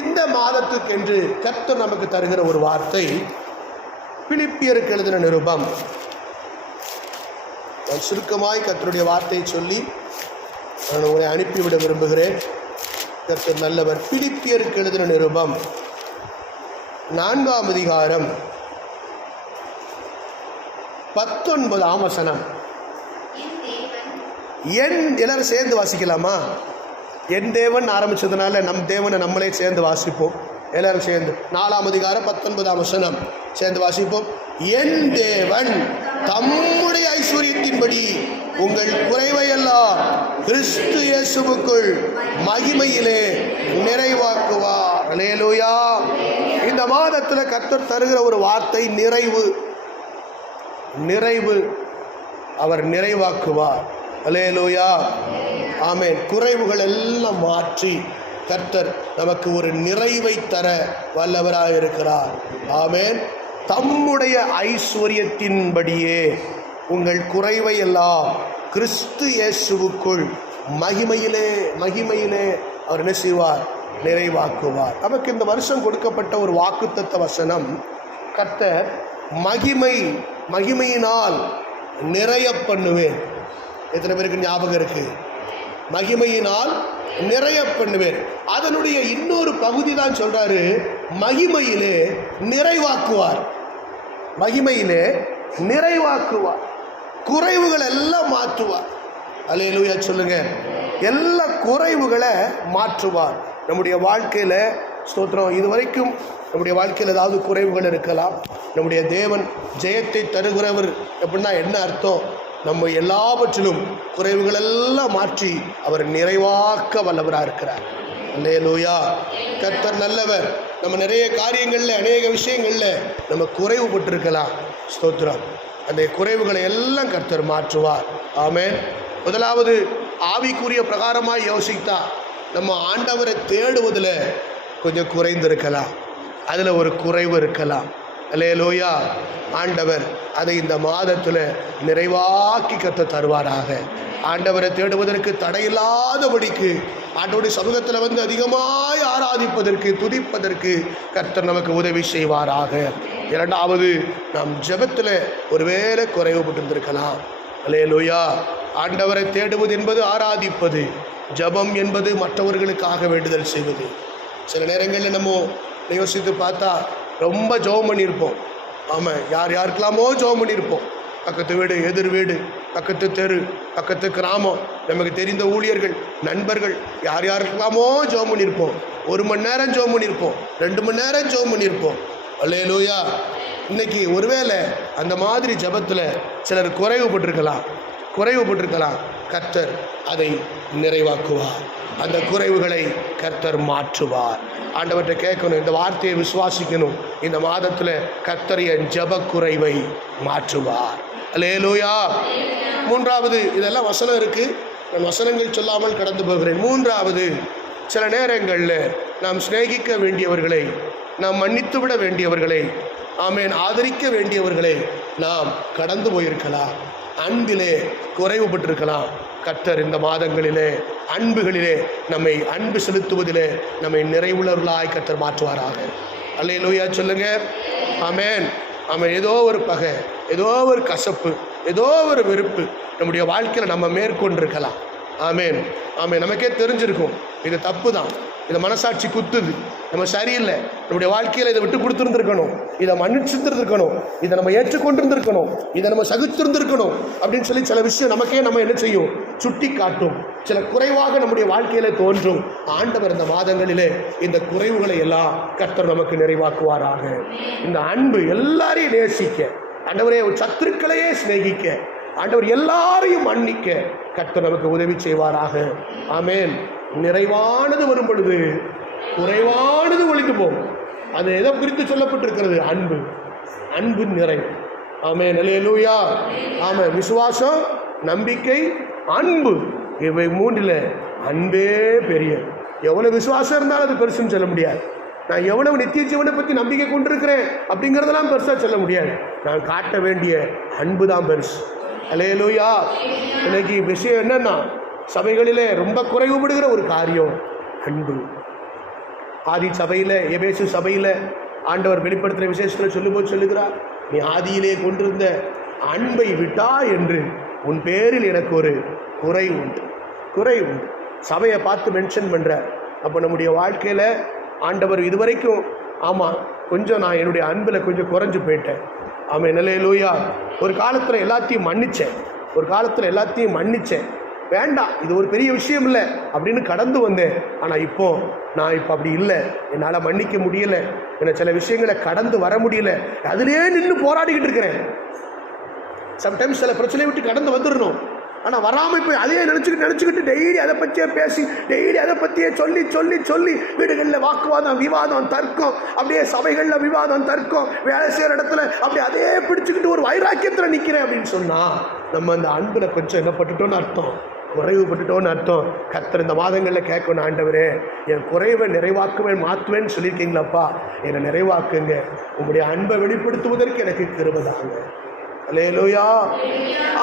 இந்த மாதத்துக்கென்று கர்த்தர் நமக்கு தருகிற ஒரு வார்த்தை பிலிப்பியருக்கு எழுதின நிருபம். நான் சுருக்கமாய் கர்த்தருடைய வார்த்தையை சொல்லி நான் உங்களை அனுப்பிவிட விரும்புகிறேன். கர்த்தர் நல்லவர். பிலிப்பியருக்கு எழுதின நிருபம். நான்காம் அதிகாரம் பத்தொன்பதாம் வசனம். என் தேவன் என் எல்லாரும் சேர்ந்து வாசிக்கலாமா? என் தேவன் ஆரம்பித்ததுனால நம் தேவனை நம்மளே சேர்ந்து வாசிப்போம். எல்லாரும் சேர்ந்து. நாலாம் அதிகாரம் பத்தொன்பதாம் வசனம். சேர்ந்து வாசிப்போம். என் தேவன் தம்முடைய ஐஸ்வர்யத்தின்படி உங்கள் குறைவையெல்லாம் கிறிஸ்து இயேசுவுக்குள் மகிமையிலே நிறைவாக்குவார். அலேலூயா. இந்த மாதத்தில் கத்தர் தருகிற ஒரு வார்த்தை நிறைவு. நிறைவு. அவர் நிறைவாக்குவார். அலேலூயா ஆமென். குறைவுகள் எல்லாம் மாற்றி கர்த்தர் நமக்கு ஒரு நிறைவை தர வல்லவராக இருக்கிறார். ஆமேன். தம்முடைய ஐஸ்வர்யத்தின்படியே உங்கள் குறைவை எல்லாம் கிறிஸ்து இயேசுவுக்குள் மகிமையிலே மகிமையிலே அவர் என்ன செய்வார்? நிறைவாக்குவார். நமக்கு இந்த வருஷம் கொடுக்கப்பட்ட ஒரு வாக்குத்தத்த வசனம் கர்த்தர் மகிமை மகிமையினால் நிறைய பண்ணுவேன். எத்தனை பேருக்கு ஞாபகம் இருக்குது மகிமையினால் நிறைய பண்ணுவேன். அதனுடைய இன்னொரு பகுதி தான் சொல்கிறாரு மகிமையிலே நிறைவாக்குவார். மகிமையிலே நிறைவாக்குவார். குறைவுகள் எல்லாம் மாற்றுவார். அலையலூயா சொல்லுங்க. எல்லா குறைவுகளை மாற்றுவார். நம்முடைய வாழ்க்கையில் ஸ்தோத்திரம் இது வரைக்கும் நம்முடைய வாழ்க்கையில் ஏதாவது குறைவுகள் இருக்கலாம். நம்முடைய தேவன் ஜெயத்தை தருகிறவர் அப்படின்னா என்ன அர்த்தம்? நம்ம எல்லாவற்றிலும் குறைவுகள் எல்லாம் மாற்றி அவர் நிறைவாக்க வல்லவராக இருக்கிறார். அல்லேலூயா. கர்த்தர் நல்லவர். நம்ம நிறைய காரியங்களில் அநேக விஷயங்களில் நம்ம குறைவுபட்டிருக்கலாம். ஸ்தோத்திரம். அந்த குறைவுகளை எல்லாம் கர்த்தர் மாற்றுவார். ஆமே முதலாவது ஆவிக்குரிய பிரகாரமாக யோசித்தா நம்ம ஆண்டவரை தேடுவதில் கொஞ்சம் குறைந்திருக்கலாம். அதில் ஒரு குறைவு இருக்கலாம். அல்லேலூயா. ஆண்டவர் அதை இந்த மாதத்தில் நிறைவாக்கி கத்த தருவாராக. ஆண்டவரை தேடுவதற்கு தடையில்லாதபடிக்கு ஆண்டவருடைய சமூகத்தில் வந்து அதிகமாய் ஆராதிப்பதற்கு துதிப்பதற்கு கர்த்தர் நமக்கு உதவி செய்வாராக. இரண்டாவது நாம் ஜெபத்தில் ஒருவேளை குறைவுபட்டிருந்திருக்கலாம் அல்லேலூயா. ஆண்டவரை தேடுவது என்பது ஆராதிப்பது ஜெபம் என்பது மற்றவர்களுக்காக வேண்டுதல் செய்வது. சில நேரங்களில் நம்ம யோசித்து பார்த்தா ரொம்ப ஜெபம் பண்ணியிருப்போம் ஆமாம் யார் யாருக்கெல்லாமோ ஜோம் பண்ணியிருப்போம் பக்கத்து வீடு எதிர் வீடு பக்கத்து தெரு பக்கத்து கிராமம். நமக்கு தெரிந்த ஊழியர்கள் நண்பர்கள் யார் யாருக்கெல்லாமோ ஜோம் பண்ணியிருப்போம் ஒரு மணி நேரம் ஜோம் பண்ணியிருப்போம் ரெண்டு மணி நேரம் ஜோம் பண்ணியிருப்போம் அல்லேலூயா. இன்னைக்கு ஒருவேளை அந்த மாதிரி ஜெபத்தில் சிலர் குறைவுபட்டிருக்கலாம். குறைவுபட்டிருக்கலாம். கர்த்தர் அதை நிறைவாக்குவார். அந்த குறைவுகளை கர்த்தர் மாற்றுவார். ஆண்டவற்றை கேட்கணும் இந்த வார்த்தையை விசுவாசிக்கணும். இந்த மாதத்தில் கர்த்தரிய ஜப ஜெப குறைவை மாற்றுவார். அலேலூயா மூன்றாவது இதெல்லாம் வசனம் இருக்குது நான் வசனங்கள் சொல்லாமல் கடந்து போகிறேன். மூன்றாவது சில நேரங்களில் நாம் சிநேகிக்க வேண்டியவர்களை நாம் மன்னித்து விட வேண்டியவர்களை ஆமேன் ஆதரிக்க வேண்டியவர்களை நாம் கடந்து போயிருக்கலாம். அன்பிலே குறைவுபட்டிருக்கலாம். கத்தர் இந்த மாதங்களிலே அன்புகளிலே நம்மை அன்பு செலுத்துவதிலே நம்மை நிறைவுள்ளவர்களாய் கத்தர் மாற்றுவாராக. அல்லேலூயா சொல்லுங்க. ஆமேன். அவன் ஏதோ ஒரு பகை ஏதோ ஒரு கசப்பு ஏதோ ஒரு வெறுப்பு நம்முடைய வாழ்க்கையில் நம்ம மேற்கொண்டிருக்கலாம். ஆமேன். ஆமென். நமக்கே தெரிஞ்சிருக்கும். இது தப்பு தான் இதை மனசாட்சி குத்துது. நம்ம சரியில்லை. நம்முடைய வாழ்க்கையில் இதை விட்டு கொடுத்துருந்துருக்கணும். இதை மன்னிச்சிருந்துருக்கணும் இதை நம்ம ஏற்றுக்கொண்டிருந்திருக்கணும். இதை நம்ம சகித்திருந்திருக்கணும். அப்படின்னு சொல்லி சில விஷயம் நமக்கே நம்ம என்ன செய்யும்? சுட்டி காட்டும் சில குறைவாக நம்முடைய வாழ்க்கையில் தோன்றும். ஆண்டவர் இந்த மாதங்களிலே இந்த குறைவுகளை எல்லாம் கர்த்தர் நமக்கு நிறைவாக்குவாராக. இந்த அன்பு எல்லாரையும் நேசிக்க. ஆண்டவரே சத்துருக்களையே சிநேகிக்க. ஆண்டவர் எல்லாரையும் மன்னிக்க கர்த்தர் நமக்கு உதவி செய்வாராக. ஆமேன். நிறைவானது வரும் பொழுது குறைவானது ஒழிந்து போகும். அது எதை குறித்து சொல்லப்பட்டிருக்கிறது? அன்பு. அன்பு நிறை. ஆமே நிலையலூயா ஆமே விசுவாசம் நம்பிக்கை அன்பு இவை மூன்றில் அன்பே பெரிய. எவ்வளோ விசுவாசம் இருந்தாலும் அது பெருசுன்னு சொல்ல முடியாது. நான் எவ்வளவு நித்திய ஜீவனை பற்றி நம்பிக்கை கொண்டிருக்கிறேன் அப்படிங்கிறதெல்லாம் பெருசாக சொல்ல முடியாது. நான் காட்ட வேண்டிய அன்பு தான் பெருசு. அலையலூயா. இன்னைக்கு விஷயம் என்னன்னா சபைகளிலே ரொம்ப குறைவுபடுகிற ஒரு காரியம் அன்பு. ஆதி சபையில் எபேசு சபையில் ஆண்டவர் வெளிப்படுத்துகிற விசேஷத்தில் சொல்லும்போது சொல்லுகிறார் நீ ஆதியிலே கொண்டிருந்த அன்பை விட்டா என்று உன் பேரில் எனக்கு ஒரு குறை உண்டு. குறை உண்டு. சபையை பார்த்து மென்ஷன் பண்ணுறார் அப்போ நம்முடைய வாழ்க்கையில் ஆண்டவர் இதுவரைக்கும் ஆமாம் கொஞ்சம் நான் என்னுடைய அன்பில் கொஞ்சம் குறைஞ்சி போயிட்டேன். ஆமாம் நிலையிலூயா ஒரு காலத்தில் எல்லாத்தையும் மன்னிச்சேன். ஒரு காலத்தில் எல்லாத்தையும் மன்னிச்சேன். வேண்டாம் இது ஒரு பெரிய விஷயம் இல்லை அப்படின்னு கடந்து வந்தேன். ஆனால் இப்போ நான் இப்போ அப்படி இல்லை. என்னால் மன்னிக்க முடியல. என்னை சில விஷயங்களை கடந்து வர முடியல. அதிலே நின்று போராடிக்கிட்டு இருக்கிறேன். சம்டைம்ஸ் சில பிரச்சனையை விட்டு கடந்து வந்துடணும். ஆனால் வராமல் போய் அதையே நினச்சிக்கிட்டு நினச்சிக்கிட்டு டெய்லி அதை பற்றியே பேசி டெய்லி அதை பற்றியே சொல்லி சொல்லி சொல்லி வீடுகளில் வாக்குவாதம் விவாதம் தர்க்கம் அப்படியே சபைகளில் விவாதம் தர்க்கம் வேலை செய்கிற இடத்துல அப்படி அதே பிடிச்சிக்கிட்டு ஒரு வைராக்கியத்தில் நிற்கிறேன் அப்படின்னு சொன்னால் நம்ம அந்த அன்பில் கொஞ்சம் என்ன பட்டுட்டோன்னு அர்த்தம்? குறைவுபட்டுட்டோன்னு அர்த்தம். கர்த்தர் இந்த மாதங்களில் கேட்கணும் ஆண்டவரே. என் குறைவை நிறைவாக்குவேன் மாற்றுவேன்னு சொல்லியிருக்கீங்களாப்பா? என்னை நிறைவாக்குங்க. உங்களுடைய அன்பை வெளிப்படுத்துவதற்கு எனக்கு கிருபதாங்க அலேலூயா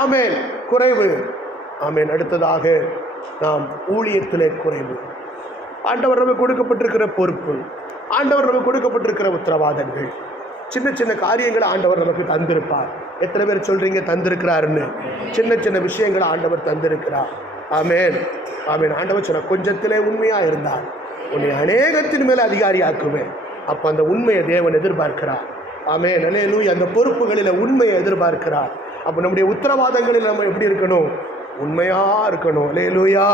ஆமேன் குறைவு. ஆமேன். அடுத்ததாக நாம் ஊழியத்திலே குறைவு. ஆண்டவர் நமக்கு கொடுக்கப்பட்டிருக்கிற பொறுப்பு ஆண்டவர் நமக்கு கொடுக்கப்பட்டிருக்கிற உத்தரவாதங்கள் சின்ன சின்ன காரியங்களை ஆண்டவர் நமக்கு தந்திருப்பார். எத்தனை பேர் சொல்கிறீங்க தந்திருக்கிறாருன்னு? சின்ன சின்ன விஷயங்களை ஆண்டவர் தந்திருக்கிறார். ஆமேன். ஆமேன். ஆண்டவர் சொன்ன கொஞ்சத்திலே உண்மையாக இருந்தார். உன்னை அநேகத்தின் மேலே அதிகாரியாக்குவேன். அப்போ அந்த உண்மையை தேவன் எதிர்பார்க்கிறார். ஆமே நிலையிலூய் அந்த பொறுப்புகளில் உண்மையை எதிர்பார்க்கிறார். அப்போ நம்முடைய உத்தரவாதங்களில் நம்ம எப்படி இருக்கணும்? உண்மையாக இருக்கணும். லேலூயா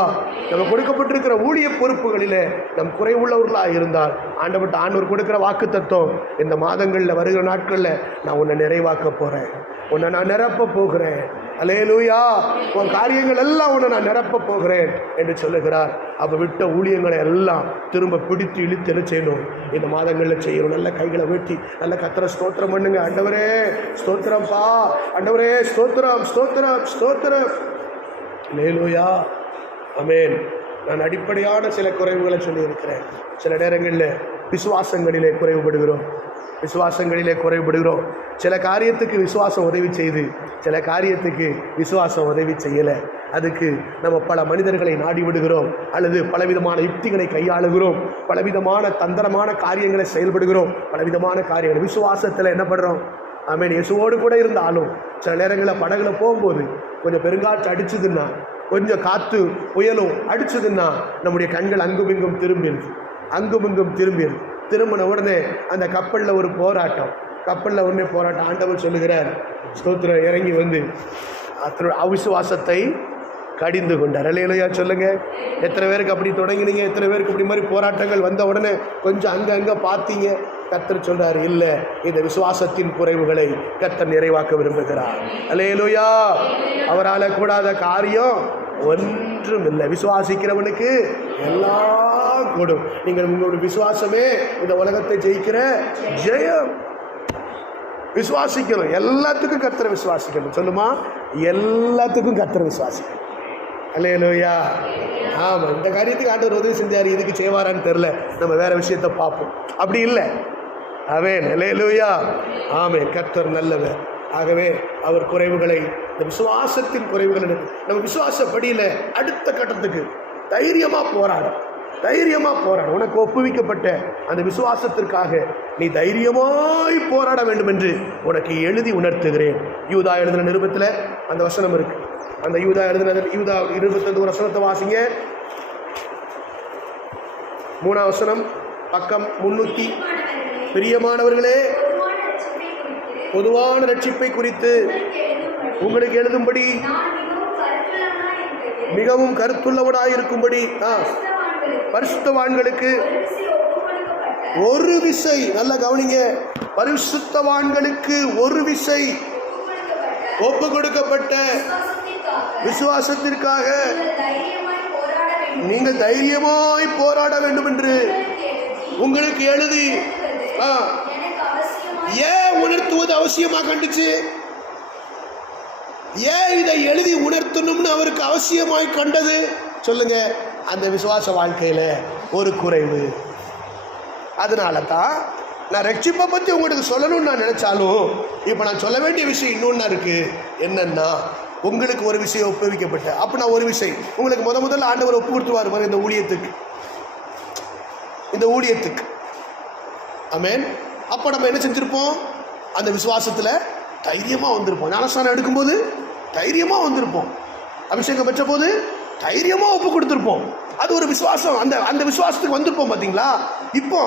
நம்ம கொடுக்கப்பட்டிருக்கிற ஊழிய பொறுப்புகளில் நம் குறைவுள்ளவர்களாக இருந்தால் ஆண்டவர்கிட்ட ஆண்டவர் கொடுக்குற வாக்கு தத்துவம் இந்த மாதங்களில் வருகிற நாட்களில் நான் உன்னை நிறைவாக்க போகிறேன் உன்னை நான் நிரப்ப போகிறேன். அலேலூயா உன் காரியங்கள் எல்லாம் உன்னை நான் நிரப்ப போகிறேன் என்று சொல்லுகிறார். அப்போ விட்ட ஊழியங்களை எல்லாம் திரும்ப பிடித்து இழுத்து என்ன செய்யணும்? இந்த மாதங்களில் செய்யணும். நல்ல கைகளை வெட்டி நல்ல கத்திர ஸ்தோத்திரம் பண்ணுங்க. ஆண்டவரே ஸ்தோத்திரம்ப்பா ஆண்டவரே ஸ்தோத்திரம் ஸ்தோத்திரம் ஸ்தோத்திரம். லேலூயா அமேன் நான் அடிப்படையான சில குறைவுகளை சொல்லியிருக்கிறேன். சில நேரங்களில் விசுவாசங்களிலே குறைவுபடுகிறோம். விசுவாசங்களிலே குறைவுபடுகிறோம். சில காரியத்துக்கு விசுவாசம் உதவி செய்து சில காரியத்துக்கு விசுவாசம் உதவி செய்யலை. அதுக்கு நம்ம பல மனிதர்களை நாடி விடுகிறோம் அல்லது பலவிதமான யுக்திகளை கையாளுகிறோம். பலவிதமான தந்திரமான காரியங்களை செயல்படுகிறோம். பலவிதமான காரியங்கள் விசுவாசத்தில் என்ன பண்ணுறோம் ஆமேன் இயேசுவோடு கூட இருந்தாலும் சில நேரங்களில் படகுல போகும்போது கொஞ்சம் பெருங்காற்று அடிச்சதுன்னா கொஞ்சம் காற்று புயலும் அடிச்சதுன்னா நம்முடைய கண்கள் அங்கும் இங்கும் திரும்பிடுது அங்கும் இங்கும் திரும்பிடுது திரும்பின உடனே அந்த கப்பலில் ஒரு போராட்டம். கப்பலில் உடனே போராட்டம். ஆண்டவர் சொல்லுகிறார் ஸ்தோத்திரம் இறங்கி வந்து அத்தனோட அவிசுவாசத்தை கடிந்து கொண்டார். இல்லையா சொல்லுங்க. எத்தனை பேருக்கு அப்படி தொடங்கினீங்க? எத்தனை பேருக்கு இப்படி மாதிரி போராட்டங்கள் வந்த உடனே கொஞ்சம் அங்கே அங்கே பார்த்தீங்க. கத்தர் சொல்றாரு இல்லை இந்த விசுவாசத்தின் குறைவுகளை கத்தர் நிறைவாக்க விரும்புகிறார். அலேலுயா அவரால் கூடாத காரியம் ஒன்றும் இல்லை. விசுவாசிக்கிறவனுக்கு எல்லாம் கூடும். நீங்கள் உங்களுடைய விசுவாசமே இந்த உலகத்தை ஜெயிக்கிற ஜெயம். விசுவாசிக்கணும். எல்லாத்துக்கும் கத்திர விசுவாசிக்கணும். சொல்லுமா? எல்லாத்துக்கும் கத்திர விசுவாசிக்கணும். அல்லேலூயா. ஆமாம் இந்த காரியத்துக்கு ஆண்டவர் உதவி செஞ்சார். இதுக்கு செய்வாரான்னு தெரில நம்ம வேற விஷயத்தை பார்ப்போம். அப்படி இல்லை. அவன் அல்லேலூயா ஆமே கர்த்தர் நல்லவர். ஆகவே அவர் குறைவுகளை இந்த விசுவாசத்தின் குறைவுகள் எனக்கு- நம்ம விசுவாசப்படியில் அடுத்த கட்டத்துக்கு தைரியமாக போராடும் தைரியமாக போராடு. உனக்கு ஒப்புவிக்கப்பட்ட அந்த விசுவாசத்திற்காக நீ தைரியமாய் போராட வேண்டும் என்று உனக்கு எழுதி உணர்த்துகிறேன். யூதா எழுதின நிருபத்தில் அந்த வசனம் இருக்கு. அந்த யூதா எழுதின யூதா இருபத்தஞ்சு வசனத்தை வாசிங்க. மூணாம் வசனம் பக்கம் முன்னூற்றி பிரியமானவர்களே பொதுவான ரட்சிப்பை குறித்து உங்களுக்கு எழுதும்படி மிகவும் கருத்துள்ளவனாய் இருக்கும்படி ஆ பரிசுத்தவான்களுக்கு ஒரு விசை நல்ல கவனிங்க பரிசுத்தவான்களுக்கு ஒரு விசை ஒப்பு கொடுக்கப்பட்ட விசுவாசத்திற்காக நீங்கள் தைரியமாய் போராட வேண்டும் என்று உங்களுக்கு எழுதி ஏன் உணர்த்துவது அவசியமா கண்டுச்சு? ஏன் இதை எழுதி உணர்த்தணும்னு அவருக்கு அவசியமாய் கண்டது? சொல்லுங்க. அந்த விசுவாச வாழ்க்கையில ஒரு குறைவு. அதனால தான் நான் ரட்சிப்பை பற்றி உங்களுக்கு சொல்லணும்னு நான் நினச்சாலும் இப்போ நான் சொல்ல வேண்டிய விஷயம் இன்னொன்று இருக்குது என்னன்னா உங்களுக்கு ஒரு விஷயம் ஒப்புவிக்கப்பட்ட அப்போ நான் ஒரு விஷயம். உங்களுக்கு முத முதல்ல ஆண்டவர் ஒப்பு கொடுத்துவார் இந்த ஊழியத்துக்கு. இந்த ஊழியத்துக்கு. அமேன் அப்போ நம்ம என்ன செஞ்சுருப்போம்? அந்த விசுவாசத்தில் தைரியமாக வந்திருப்போம். ஞானஸ்தானம் எடுக்கும்போது தைரியமாக வந்திருப்போம். அபிஷேகம் பெற்ற போது தைரியமாக ஒப்பு கொடுத்துருப்போம். அது ஒரு விசுவாசம். அந்த அந்த விசுவாசத்துக்கு வந்திருப்போம் பார்த்தீங்களா இப்போ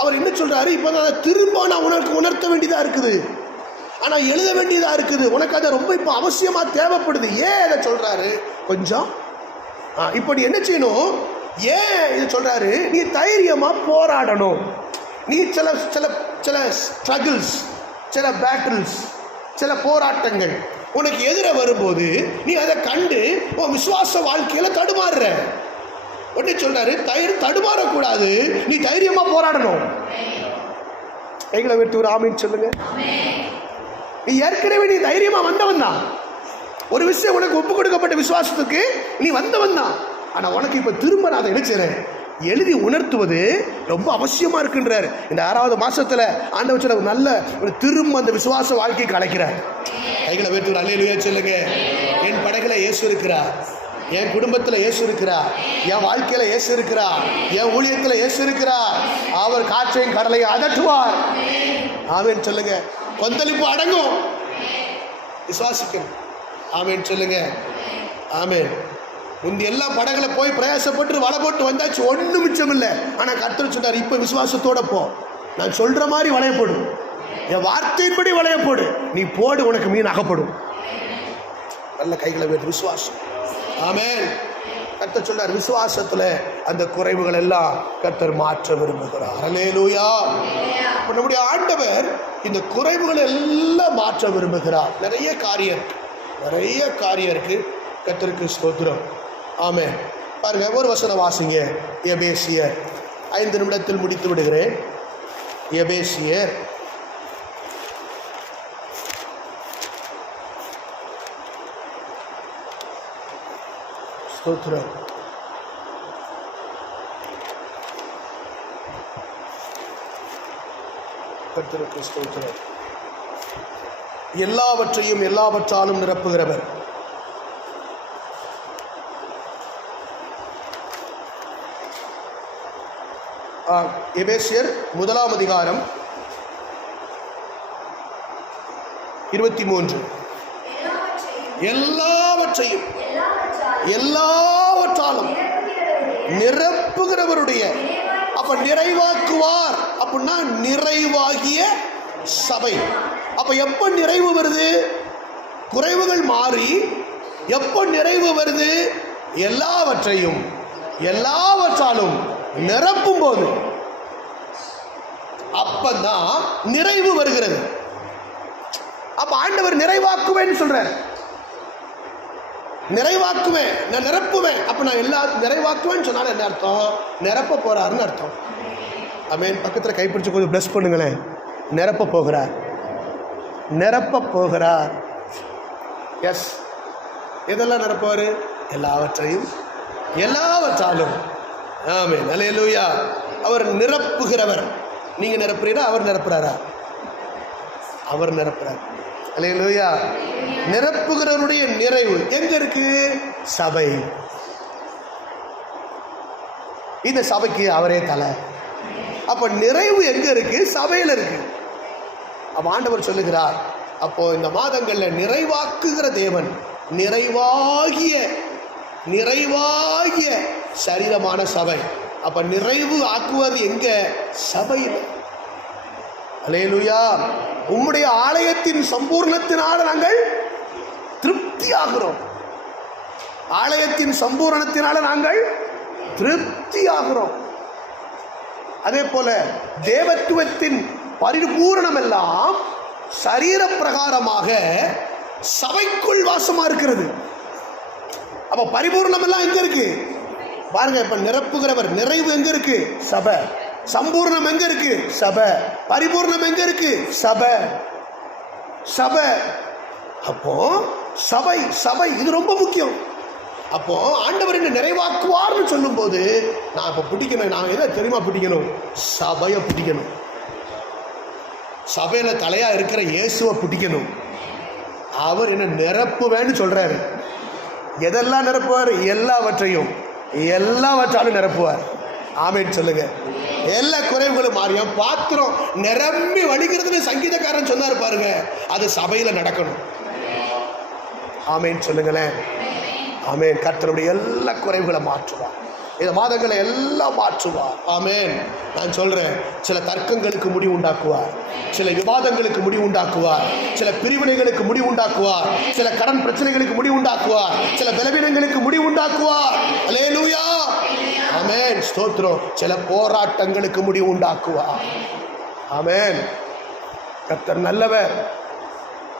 அவர் என்ன சொல்கிறாரு இப்போ அதை திரும்ப நான் உனக்கு உணர்த்த வேண்டியதாக இருக்குது. ஆனால் எழுத வேண்டியதாக இருக்குது. உனக்கு அது ரொம்ப இப்போ அவசியமாக தேவைப்படுது. ஏன் அதை சொல்கிறாரு கொஞ்சம். இப்போ நீ என்ன செய்யணும்? ஏன் இது சொல்கிறாரு நீ தைரியமாக போராடணும். நீ சில சில சில ஸ்ட்ரகிள்ஸ் சில பேட்டில்ஸ் சில போராட்டங்கள். உனக்கு எதிர வரும்போது நீ அதை கண்டு உன் விசுவாச வாழ்க்கையில தடுமாறுற. உடனே சொல்றாரு தயிர் தடுமாறக்கூடாது நீ தைரியமாக போராடணும். எங்களை விட்டு ஒரு ஆமின்னு சொல்லுங்க. நீ ஏற்கனவே நீ தைரியமாக வந்தவன் தான். ஒரு விஷயம் உனக்கு ஒப்பு கொடுக்கப்பட்ட விசுவாசத்துக்கு நீ வந்தவன் தான். ஆனால் உனக்கு இப்போ திரும்ப நான் அதை என்ன எழுதி உணர்த்துவது ரொம்ப அவசியமாக இருக்குன்றார். இந்த ஆறாவது மாதத்தில் ஆண்டவர் ஒரு நல்ல ஒரு திரும்ப அந்த விசுவாச வாழ்க்கைக்கு அழைக்கிறார். கைகளை வைத்து ஒரு அலையிலுயா சொல்லுங்க. என் படகுல இயேசு இருக்கிறார். என் குடும்பத்தில் இயேசு இருக்கிறா என் வாழ்க்கையில் இயேசு இருக்கிறா என் ஊழியத்தில் இயேசு இருக்கிறா அவர் காற்றையும் கடலையும் அதட்டுவார் ஆமேன்னு சொல்லுங்க. கொந்தளிப்பு அடங்கும். விசுவாசிக்கணும். ஆமேன்னு சொல்லுங்க. ஆமேன். இந்த எல்லா படங்களை போய் பிரயாசப்பட்டு வலை போட்டு வந்தாச்சு ஒன்றும் மிச்சம் இல்லை. ஆனால் கர்த்தர் சொன்னார் இப்போ விசுவாசத்தோட போ. நான் சொல்கிற மாதிரி வலைய போடு. என் வார்த்தையின்படி வளையப்போடு போடு. நீ போடு உனக்கு மீன் அகப்படும் நல்ல கைகளை வேறு விசுவாசம். ஆமென். கர்த்தர் சொன்னார் விசுவாசத்தில் அந்த குறைவுகள் எல்லாம் கர்த்தர் மாற்ற விரும்புகிறார். அலேலூயா இப்போ நம்முடைய ஆண்டவர் இந்த குறைவுகளை எல்லாம் மாற்ற விரும்புகிறார். நிறைய காரியம் நிறைய காரியம் இருக்குது கர்த்தருக்கு ஸ்தோத்திரம். ஆமே பாருங்க ஒரு வசனம் வாசிங்க. எபேசியர் ஐந்து நிமிடத்தில் முடித்து விடுகிறேன். எபேசியர். ஸ்தோத்திரம். கர்த்தருக்கு ஸ்தோத்திரம். எல்லாவற்றையும் எல்லாவற்றாலும் நிரப்புகிறவர். எபேசியர் முதலாம் அதிகாரம் இருபத்தி மூன்று. எல்லாவற்றையும் எல்லாவற்றாலும் நிரப்புகிறவருடைய நிரப்புகிறவருடைய அப்ப நிறைவாக்குவார் அப்படின்னா நிறைவாகிய சபை. அப்ப எப்ப நிறைவு வருது? குறைவுகள் மாறி எப்ப நிறைவு வருது? எல்லாவற்றையும் எல்லாவற்றாலும் நிரப்பும் போது அப்பதான் நிறைவு வருகிறது. அப்ப ஆண்டவர் நிறைவாக்குவேன்னு சொல்றார். நிறைவாக்குவேன் நான் நிரப்புவேன். அப்போ நான் எல்லா நிறைவாக்குவேன்னு சொன்னாலும் என்ன அர்த்தம்? நிரப்ப போறாருன்னு அர்த்தம். அமேன் பக்கத்தில் கைப்பிடிச்சு கொஞ்சம் ப்ளஸ் பண்ணுங்களேன். நிரப்ப போகிறார். நிரப்ப போகிறார். எஸ் எதெல்லாம் நிரப்புவார்? எல்லாவற்றையும் எல்லாவற்றாலும். ஆமே அலையலூயா அவர் நிரப்புகிறவர். நீங்கள் நிரப்புறீரா? அவர் நிரப்புறாரா? அவர் நிரப்புறார். அல்லேலூயா. நிரப்புகிறவருடைய நிறைவு எங்க இருக்கு? சபை. இந்த சபைக்கு அவரே தலை. அப்ப நிறைவு எங்க இருக்கு? சபையில இருக்கு. ஆண்டவர் சொல்லுகிறார் அப்போ இந்த மாதங்கள்ல நிறைவாக்குகிற தேவன் நிறைவாகிய நிறைவாகிய சரீரமான சபை. அப்ப நிறைவு ஆக்குவது எங்க? சபையில். அலேலுயா உம்முடைய ஆலயத்தின் சம்பூர்ணத்தினால் நாங்கள் திருப்தி ஆகிறோம் ஆலயத்தின் சம்பூரணத்தினால நாங்கள் திருப்தி ஆகிறோம் அதே போல தேவத்துவத்தின் பரிபூரணம் எல்லாம் சரீர பிரகாரமாக சபைக்குள் வாசமா இருக்கிறது. அப்ப பரிபூர்ணம் எல்லாம் எங்க இருக்கு? பாருங்க இப்ப நிரப்புகிறவர் நிறைவு எங்க இருக்கு? சபை. சம்பூர்ணம் எங்க இருக்கு? சபை. பரிபூர்ணம் எங்க இருக்கு? சபை. சபை. அப்போ சபை சபை இது ரொம்ப முக்கியம். அப்போ ஆண்டவர் என்ன நிறைவாக்குவார்னு சொல்லும்போது நான் இப்போ பிடிக்கணும் நான் எதை தெரியுமா பிடிக்கணும்? சபையை பிடிக்கணும். சபையில தலையா இருக்கிற இயேசுவை பிடிக்கணும். அவர் என்ன நிரப்புவேன்னு சொல்றாரு. எதெல்லாம் நிரப்புவார்? எல்லாவற்றையும். எல்லாவற்றாலும் நிரப்புவார். ஆமேன்னு சொல்லுங்க. எல்லா குறைவுகளும் மாறியும். பாத்திரம் நிரம்பி வடிக்கிறதுன்னு சங்கீதக்காரன் சொன்னார் பாருங்க. அது சபையில் நடக்கணும். ஆமைன்னு சொல்லுங்களேன். ஆமேன். கர்த்தருடைய எல்லா குறைவுகளை மாற்றுவார். இந்த மாதங்களை எல்லாம் மாற்றுவார். ஆமேன். நான் சொல்கிறேன் சில தர்க்கங்களுக்கு முடிவு உண்டாக்குவார். சில விவாதங்களுக்கு முடிவு உண்டாக்குவார். சில பிரிவினைகளுக்கு முடிவு உண்டாக்குவார். சில கடன் பிரச்சனைகளுக்கு முடிவு உண்டாக்குவார். சில பலவீனங்களுக்கு முடிவு உண்டாக்குவார். அல்லேலூயா ஆமேன். ஸ்தோத்திரம். சில போராட்டங்களுக்கு முடிவு உண்டாக்குவார். ஆமேன். கத்தர் நல்லவர்.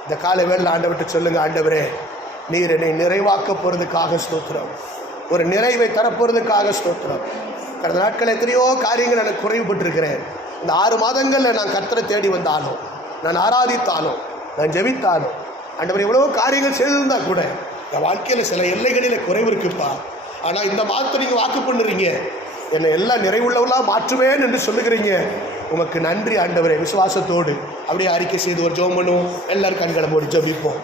இந்த காலை வேலை ஆண்டவர்கிட்ட சொல்லுங்க ஆண்டவரே நீர் என்னை நிறைவாக்க போகிறதுக்காக ஸ்தோத்திரம். ஒரு நிறைவை தரப்போகிறதுக்காக ஸ்தோத்திரம். கடந்த நாட்கள் எத்தனையோ காரியங்கள் எனக்கு குறைவுபட்டிருக்கிறேன். இந்த ஆறு மாதங்களில் நான் கர்த்தரை தேடி வந்தாலும் நான் ஆராதித்தாலும் நான் ஜெபித்தாலும் அண்டவர் எவ்வளவோ காரியங்கள் செய்திருந்தா கூட என் வாழ்க்கையில் சில எல்லைகளில் குறைவு இருக்குப்பா. ஆனால் இந்த மாதத்தை நீங்கள் வாக்கு பண்ணுறீங்க. என்னை எல்லாம் நிறைவுள்ளவெல்லாம் மாற்றுவேன் என்று சொல்லுகிறீங்க. உமக்கு நன்றி ஆண்டவரே விசுவாசத்தோடு அப்படியே அறிக்கை செய்து ஒரு ஜோம் பண்ணுவோம். எல்லாரும் கண்களை மூடி ஜெபிப்போம்.